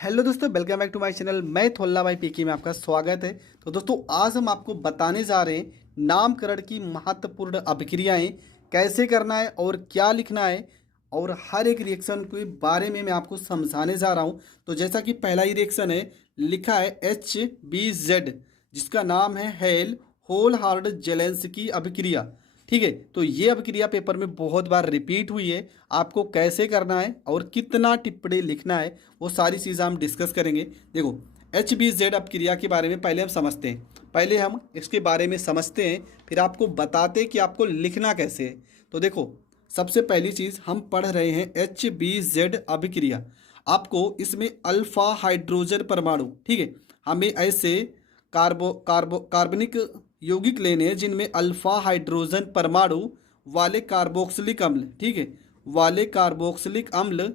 Hello दोस्तों, welcome back to my channel. मैं थोल्ला भाई पीके में आपका स्वागत है। तो दोस्तों, आज हम आपको बताने जा रहे हैं नामकरण की महत्वपूर्ण अभिक्रियाएं कैसे करना है और क्या लिखना है, और हर एक रिएक्शन के बारे में मैं आपको समझाने जा रहा हूं। तो जैसा कि पहला ही रिएक्शन है, लिखा है HBZ, जिसका नाम है हेल होल हार्ड जेलेंस्की अभिक्रिया। ठीक है, तो ये अभिक्रिया पेपर में बहुत बार रिपीट हुई है। आपको कैसे करना है और कितना टिप्पणी लिखना है, वो सारी चीज़ें हम डिस्कस करेंगे। देखो, HBZ अभिक्रिया के बारे में पहले हम समझते हैं। पहले हम इसके बारे में समझते हैं, फिर आपको बताते हैं कि आपको लिखना कैसे है। तो देखो, सबसे पहली चीज़ हम पढ़ रहे हैं HBZ अभिक्रिया। आपको इसमें अल्फा हाइड्रोजन परमाणु, ठीक है, हमें ऐसे कार्बनिक यौगिक लेने हैं जिनमें अल्फा हाइड्रोजन परमाणु वाले कार्बोक्सिलिक अम्ल, ठीक है, वाले कार्बोक्सिलिक अम्ल,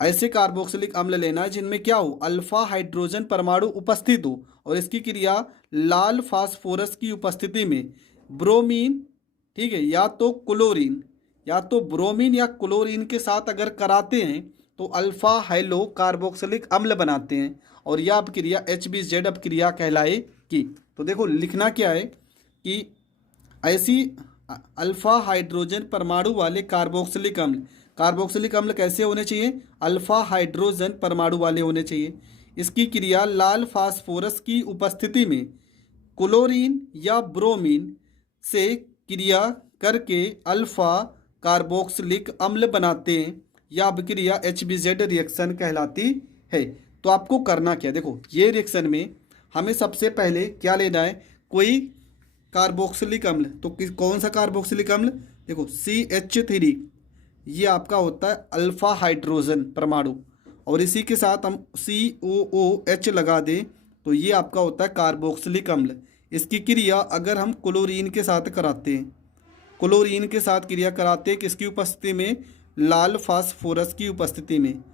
ऐसे कार्बोक्सिलिक अम्ल लेना है जिनमें क्या हो, अल्फा हाइड्रोजन परमाणु उपस्थित हो, और इसकी क्रिया लाल फास्फोरस की उपस्थिति में ब्रोमीन, ठीक है, या तो क्लोरीन, या तो ब्रोमीन या क्लोरीन के साथ अगर कराते हैं तो अल्फा हाइलो कार्बोक्सिलिक अम्ल बनाते हैं, और यह अपक्रिया HBZ अपक्रिया कहलाएगी। तो देखो, लिखना क्या है कि ऐसी अल्फा हाइड्रोजन परमाणु वाले कार्बोक्सिलिक अम्ल कैसे होने चाहिए, अल्फा हाइड्रोजन परमाणु वाले होने चाहिए। इसकी क्रिया लाल फास्फोरस की उपस्थिति में क्लोरीन या ब्रोमीन से क्रिया करके अल्फा कार्बोक्सिलिक अम्ल बनाते हैं। यह अभिक्रिया HBZ रिएक्शन कहलाती है। तो आपको करना क्या, देखो, ये रिएक्शन में हमें सबसे पहले क्या लेना है, कोई कार्बोक्सिलिक अम्ल। तो कौन सा कार्बोक्सिलिक अम्ल, देखो CH3, ये आपका होता है अल्फा हाइड्रोजन परमाणु, और इसी के साथ हम COOH लगा दें तो ये आपका होता है कार्बोक्सिलिक अम्ल। इसकी क्रिया अगर हम क्लोरीन के साथ कराते हैं, क्लोरीन के साथ क्रिया कराते हैं किसकी उपस्थिति में, लाल फास्फोरस की उपस्थिति में,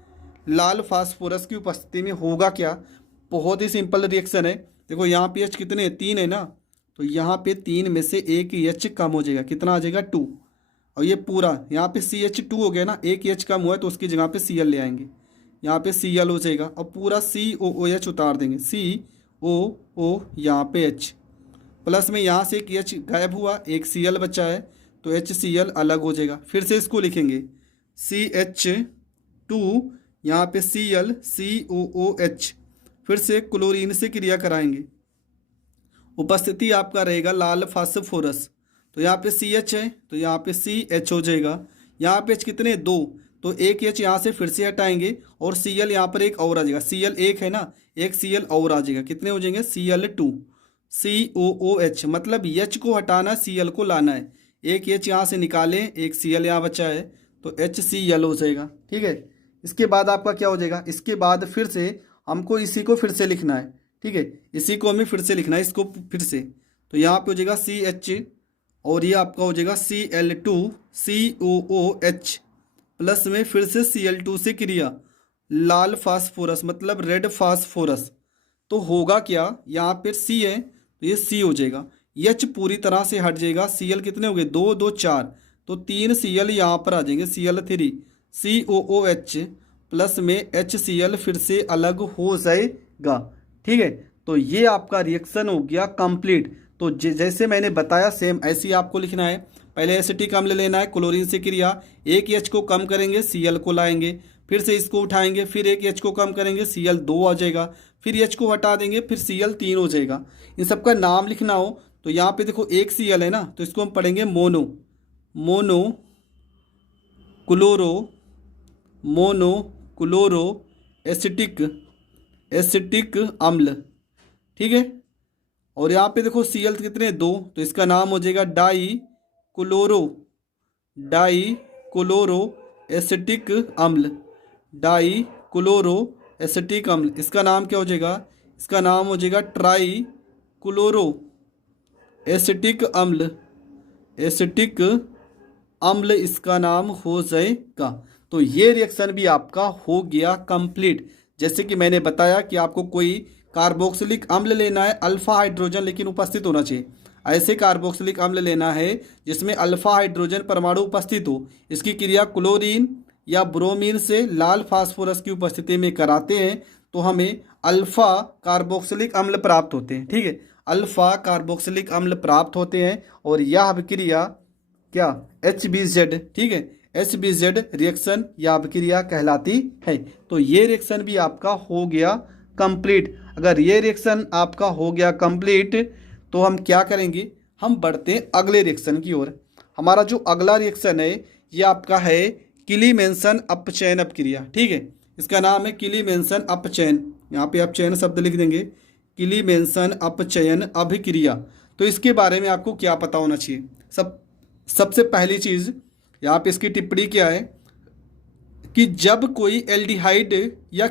लाल फास्फोरस की उपस्थिति में होगा क्या, बहुत ही सिंपल रिएक्शन है। देखो, यहाँ पे H कितने, 3 है ना, तो यहाँ पे 3 में से एक H कम हो जाएगा, कितना आ जाएगा, 2, और ये पूरा यहाँ पे CH2 हो गया ना, एक H कम हुआ है तो उसकी जगह पे Cl ले आएंगे, यहाँ पे Cl हो जाएगा, और पूरा COOH उतार देंगे, COO यहाँ पे H, प्लस में यहाँ से एक H गायब हुआ, एक Cl बचा है, तो HCl अलग हो जाएगा। फिर से इसको लिखेंगे CH2, यहाँ पे Cl COOH, फिर से क्लोरीन से क्रिया कराएंगे, उपस्थिति आपका रहेगा लाल फास्फोरस, तो यहाँ पे CH है तो यहाँ पे CH हो जाएगा। यहाँ पे H कितने, 2, तो एक H यहाँ से फिर से हटाएंगे, और Cl यहाँ पर एक और आ जाएगा, Cl एक है ना, एक Cl और आ जाएगा, कितने हो जाएंगे, Cl2, COOH, मतलब H को हटाना, Cl को लाना है। एक H यहाँ से निकालें, एक Cl यहाँ बचा है, तो HCl हो जाएगा। ठीक है, इसके बाद आपका क्या हो जाएगा, इसके बाद फिर से हमको इसी को फिर से लिखना है। ठीक है, इसी को हमें फिर से लिखना है, इसको फिर से, तो यहाँ पे हो जाएगा CH, और ये आपका हो जाएगा Cl2 COOH, प्लस में फिर से Cl2 से क्रिया लाल फास्फोरस, मतलब रेड फास्फोरस, तो होगा क्या, यहाँ पे C है तो ये C हो जाएगा, H पूरी तरह से हट जाएगा, Cl कितने हो गए, 2 2 4, तो 3 Cl यहाँ पर आ जाएंगे, Cl3 COOH, प्लस में HCl फिर से अलग हो जाएगा। ठीक है, तो ये आपका रिएक्शन हो गया कंप्लीट। तो जैसे मैंने बताया सेम ऐसे ही आपको लिखना है। पहले एसिटिक अम्ल लेना है, क्लोरीन से क्रिया, एक H को कम करेंगे, Cl को लाएंगे, फिर से इसको उठाएंगे, फिर एक H को कम करेंगे, Cl 2 आ जाएगा, फिर H को हटा देंगे, फिर Cl 3 हो जाएगा। इन सबका नाम लिखना हो तो यहाँ पे देखो एक Cl है ना, तो इसको हम पढ़ेंगे मोनो क्लोरो एसिटिक अम्ल। ठीक है, और यहाँ पे देखो Cl कितने, 2, तो इसका नाम हो जाएगा डाई क्लोरो एसिटिक अम्ल। इसका नाम क्या हो जाएगा, इसका नाम हो जाएगा ट्राई क्लोरो एसिटिक अम्ल, इसका नाम हो जाएगा। तो ये रिएक्शन भी आपका हो गया कंप्लीट। जैसे कि मैंने बताया कि आपको कोई कार्बोक्सिलिक अम्ल लेना है, अल्फा हाइड्रोजन लेकिन उपस्थित होना चाहिए। ऐसे कार्बोक्सिलिक अम्ल लेना है जिसमें अल्फा हाइड्रोजन परमाणु उपस्थित हो, इसकी क्रिया क्लोरीन या ब्रोमीन से लाल फास्फोरस की उपस्थिति में कराते हैं तो हमें अल्फा कार्बोक्सिलिक अम्ल प्राप्त होते हैं। ठीक है, अल्फा कार्बोक्सिलिक अम्ल प्राप्त होते हैं और यह अभिक्रिया क्या HBZ, ठीक है, HBZ रिएक्शन या अभिक्रिया कहलाती है। तो ये रिएक्शन भी आपका हो गया कंप्लीट। अगर ये रिएक्शन आपका हो गया कंप्लीट तो हम क्या करेंगे, हम बढ़ते हैं अगले रिएक्शन की ओर। हमारा जो अगला रिएक्शन है ये आपका है किली-मेंसन अपचयन अपक्रिया। ठीक है, इसका नाम है किली-मेंसन अपचयन, यहाँ पे आप चयन शब्द लिख देंगे, किली-मेंसन अपचयन अभिक्रिया। तो इसके बारे में आपको क्या पता होना चाहिए। सबसे पहली चीज़ यहाँ पे इसकी टिप्पणी क्या है कि जब कोई एल्डिहाइड या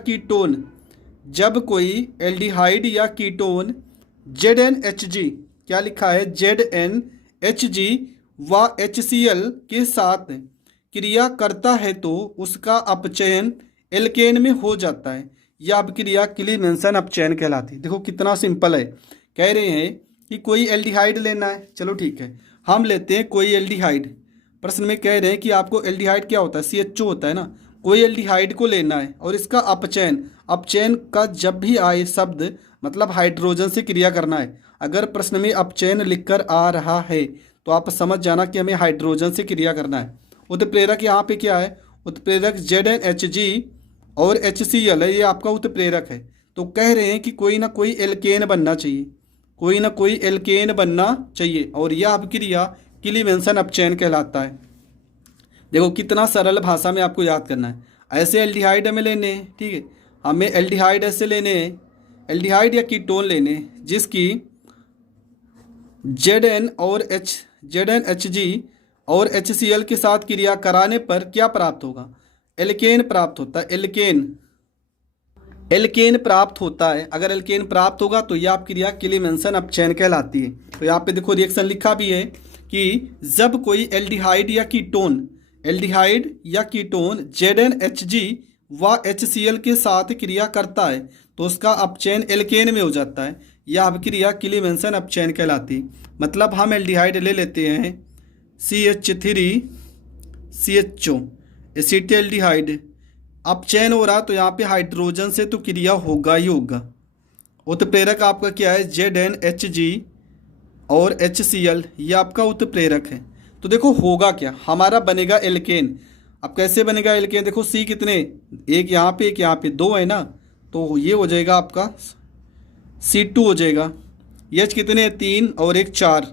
कीटोन ZnHG, क्या लिखा है, ZnHG व HCl के साथ क्रिया करता है तो उसका अपचयन एल्केन में हो जाता है। यह अभिक्रिया किली-मेंसन अपचयन कहलाती है। देखो कितना सिंपल है, कह रहे हैं कि कोई एल्डिहाइड लेना है, चलो ठीक है, हम लेते हैं कोई एल्डिहाइड। प्रश्न में कह रहे हैं कि आपको एल्डिहाइड क्या होता है, CHO होता है ना, कोई एल्डिहाइड को लेना है और इसका अपचयन का जब भी आए शब्द मतलब हाइड्रोजन से क्रिया करना है। अगर प्रश्न में अपचयन लिखकर आ रहा है तो आप समझ जाना कि हमें हाइड्रोजन से क्रिया करना है। उत्प्रेरक यहाँ पे क्या है, उत्प्रेरक ZnHG और HCl है, ये आपका उत्प्रेरक है। तो कह रहे हैं कि कोई ना कोई एल्केन बनना चाहिए, और यह अभिक्रिया किली-मेंसन अपचयन कहलाता है। देखो कितना सरल भाषा में आपको याद करना है। ऐसे एल्डिहाइड हमें लेने हैं, ठीक है, हमें एल्डिहाइड ऐसे लेने हैं, एल्डिहाइड या कीटोन लेने हैं जिसकी ZnHG और HCl के साथ क्रिया कराने पर क्या प्राप्त होगा, एल्केन प्राप्त होता है। एल्केन प्राप्त होता है। अगर एल्केन प्राप्त होगा तो यह क्रिया किली-मेंसन अपचयन कहलाती है। तो यहाँ पे देखो रिएक्शन लिखा भी है कि जब कोई एल्डिहाइड या कीटोन ZnHG व HCl के साथ क्रिया करता है तो उसका अपचयन एल्केन में हो जाता है। यह अभिक्रिया किली-मेंसन अपचयन कहलाती है। मतलब हम एल्डिहाइड ले लेते हैं CH3CHO, एसिटाल्डिहाइड, अपचयन हो रहा तो यहाँ पे हाइड्रोजन से तो क्रिया होगा ही होगा। उत्प्रेरक आपका क्या है, ZnHG और HCl, ये आपका उत्प्रेरक है। तो देखो होगा क्या, हमारा बनेगा एल्केन। अब कैसे बनेगा एल्केन, देखो C कितने, एक यहाँ पे 2 है ना, तो ये हो जाएगा आपका C2 हो जाएगा। H कितने, 3 और 1 4,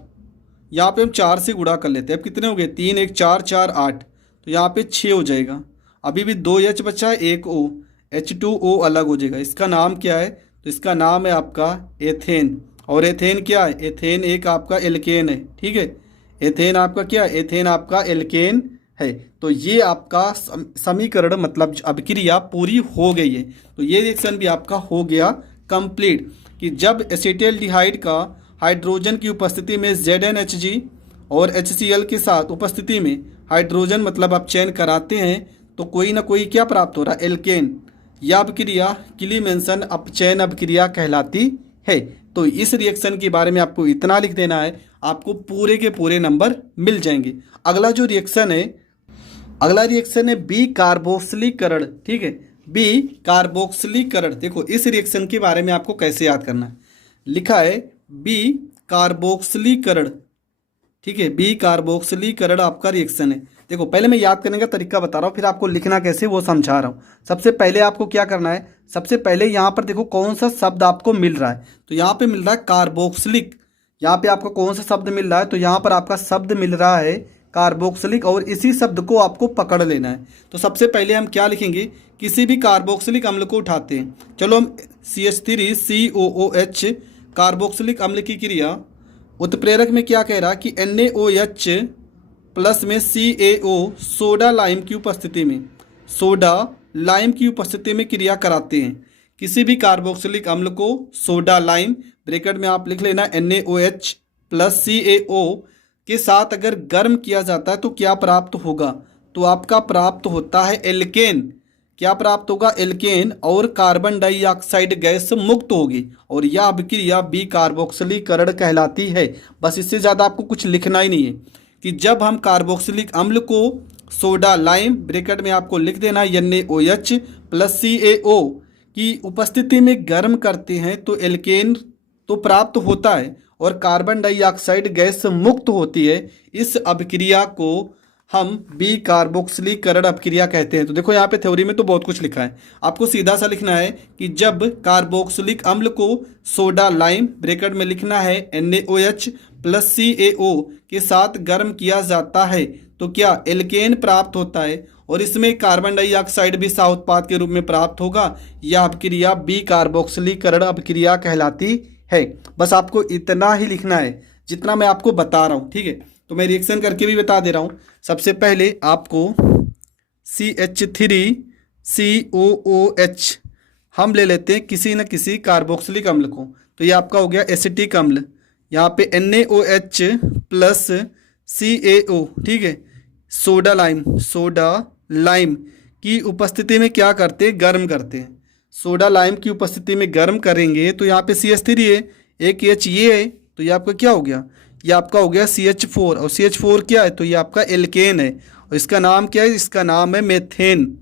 यहाँ पे हम 4 से गुणा कर लेते हैं। अब कितने हो गए, 3 1 4 4 8, तो यहाँ पे 6 हो जाएगा। अभी भी 2 H बचा है, 1 O, H2O अलग हो जाएगा। इसका नाम क्या है, तो इसका नाम है आपका एथेन। और एथेन क्या है, एथेन एक आपका एल्केन है। ठीक है, एथेन आपका क्या है, एथेन आपका एल्केन है। तो ये आपका समीकरण मतलब अभिक्रिया पूरी हो गई है। तो ये रिएक्शन भी आपका हो गया कंप्लीट कि जब एसिटाल्डिहाइड का हाइड्रोजन की उपस्थिति में ZnHG और HCl के साथ उपस्थिति में हाइड्रोजन मतलब अपचयन कराते हैं तो कोई ना कोई क्या प्राप्त हो रहा है, एल्केन। यह अभिक्रिया किली-मेंसन अपचयन अभिक्रिया कहलाती है। तो इस रिएक्शन के बारे में आपको इतना लिख देना है, आपको पूरे के पूरे नंबर मिल जाएंगे। अगला रिएक्शन है बी कार्बोक्सिलीकरण। ठीक है, बी कार्बोक्सिलीकरण। देखो इस रिएक्शन के बारे में आपको कैसे याद करना है, लिखा है बी कार्बोक्सिलीकरण। ठीक है, बी कार्बोक्सिलीकरण आपका रिएक्शन है। देखो पहले मैं याद करने का तरीका बता रहा हूँ, फिर आपको लिखना कैसे वो समझा रहा हूँ। सबसे पहले आपको क्या करना है, सबसे पहले यहाँ पर देखो कौन सा शब्द आपको मिल रहा है। तो यहाँ पे मिल रहा है कार्बोक्सिलिक। यहाँ पे आपको कौन सा शब्द मिल रहा है, तो यहाँ पर आपका शब्द मिल रहा है कार्बोक्सिलिक, और इसी शब्द को आपको पकड़ लेना है। तो सबसे पहले हम क्या लिखेंगे, किसी भी कार्बोक्सिलिक अम्ल को उठाते हैं। चलो हम CH3COOH कार्बोक्सिलिक अम्ल की क्रिया उत्प्रेरक में क्या कह रहा कि NaOH प्लस में CaO सोडा लाइम की उपस्थिति में क्रिया कराते हैं। किसी भी कार्बोक्सिलिक अम्ल को सोडा लाइम ब्रैकेट में आप लिख लेना NaOH प्लस CaO के साथ अगर गर्म किया जाता है तो क्या प्राप्त होगा, तो आपका प्राप्त होता है एल्केन। क्या प्राप्त होगा, एल्केन, और कार्बन डाइऑक्साइड गैस मुक्त होगी, और यह अभिक्रिया बी कार्बोक्सिलीकरण कहलाती है। बस इससे ज़्यादा आपको कुछ लिखना ही नहीं है कि जब हम कार्बोक्सिलिक अम्ल को सोडा लाइम ब्रैकेट में आपको लिख देना NaOH प्लस CaO की उपस्थिति में गर्म करते हैं तो एल्केन तो प्राप्त होता है और कार्बन डाइऑक्साइड गैस मुक्त होती है। इस अभिक्रिया को हम बी कार्बोक्सिलीकरण अभिक्रिया कहते हैं। तो देखो यहाँ पे थ्योरी में तो बहुत कुछ लिखा है, आपको सीधा सा लिखना है कि जब कार्बोक्सिलिक अम्ल को सोडा लाइम ब्रैकेट में लिखना है NaOH प्लस CaO के साथ गर्म किया जाता है तो क्या एल्केन प्राप्त होता है और इसमें कार्बन डाइऑक्साइड भी सह उत्पाद के रूप में प्राप्त होगा। यह अभिक्रिया बी कार्बोक्सिलीकरण अभिक्रिया कहलाती है। बस आपको इतना ही लिखना है जितना मैं आपको बता रहा हूँ, ठीक है। तो मैं रिएक्शन करके भी बता दे रहा हूँ। सबसे पहले आपको CH3COOH हम ले लेते हैं किसी न किसी कार्बोक्सिलिक अम्ल को, तो ये आपका हो गया एसिटिक अम्ल। यहाँ पे NaOH प्लस CaO, ठीक है। सोडा लाइम की उपस्थिति में क्या करते हैं, गर्म करते हैं। सोडा लाइम की उपस्थिति में गर्म करेंगे तो यहाँ पे CH3 है, एक H ये है, तो ये आपका क्या हो गया, ये आपका हो गया CH4 और CH4 क्या है, तो ये आपका एल्केन है और इसका नाम क्या है, इसका नाम है मेथेन।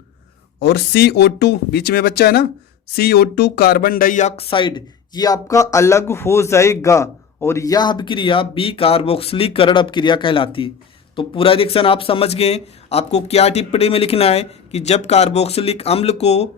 और CO2 बीच में बच्चा है ना, CO2 कार्बन डाइऑक्साइड, ये आपका अलग हो जाएगा और यह अभिक्रिया बी कार्बोक्सिलीकरण अभिक्रिया कहलाती है। तो पूरा रिएक्शन आप समझ गए। आपको क्या टिप्पणी में लिखना है कि जब कार्बोक्सिलिक अम्ल को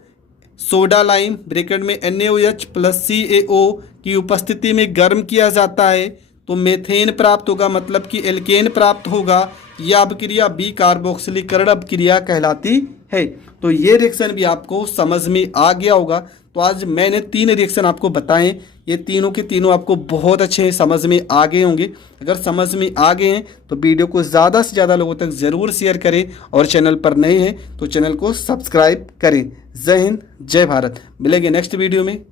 सोडा लाइम ब्रैकेट में NaOH प्लस CaO की उपस्थिति में गर्म किया जाता है तो मेथेन प्राप्त होगा, मतलब कि एल्केन प्राप्त होगा। यह अभिक्रिया बी कार्बोक्सिलीकरण अभिक्रिया कहलाती है। तो ये रिएक्शन भी आपको समझ में आ गया होगा। तो आज मैंने 3 रिएक्शन आपको बताए, ये तीनों के तीनों आपको बहुत अच्छे समझ में आ गए होंगे। अगर समझ में आ गए हैं तो वीडियो को ज़्यादा से ज़्यादा लोगों तक ज़रूर शेयर करें और चैनल पर नए हैं तो चैनल को सब्सक्राइब करें। जय हिंद, जय भारत। मिलेंगे नेक्स्ट वीडियो में।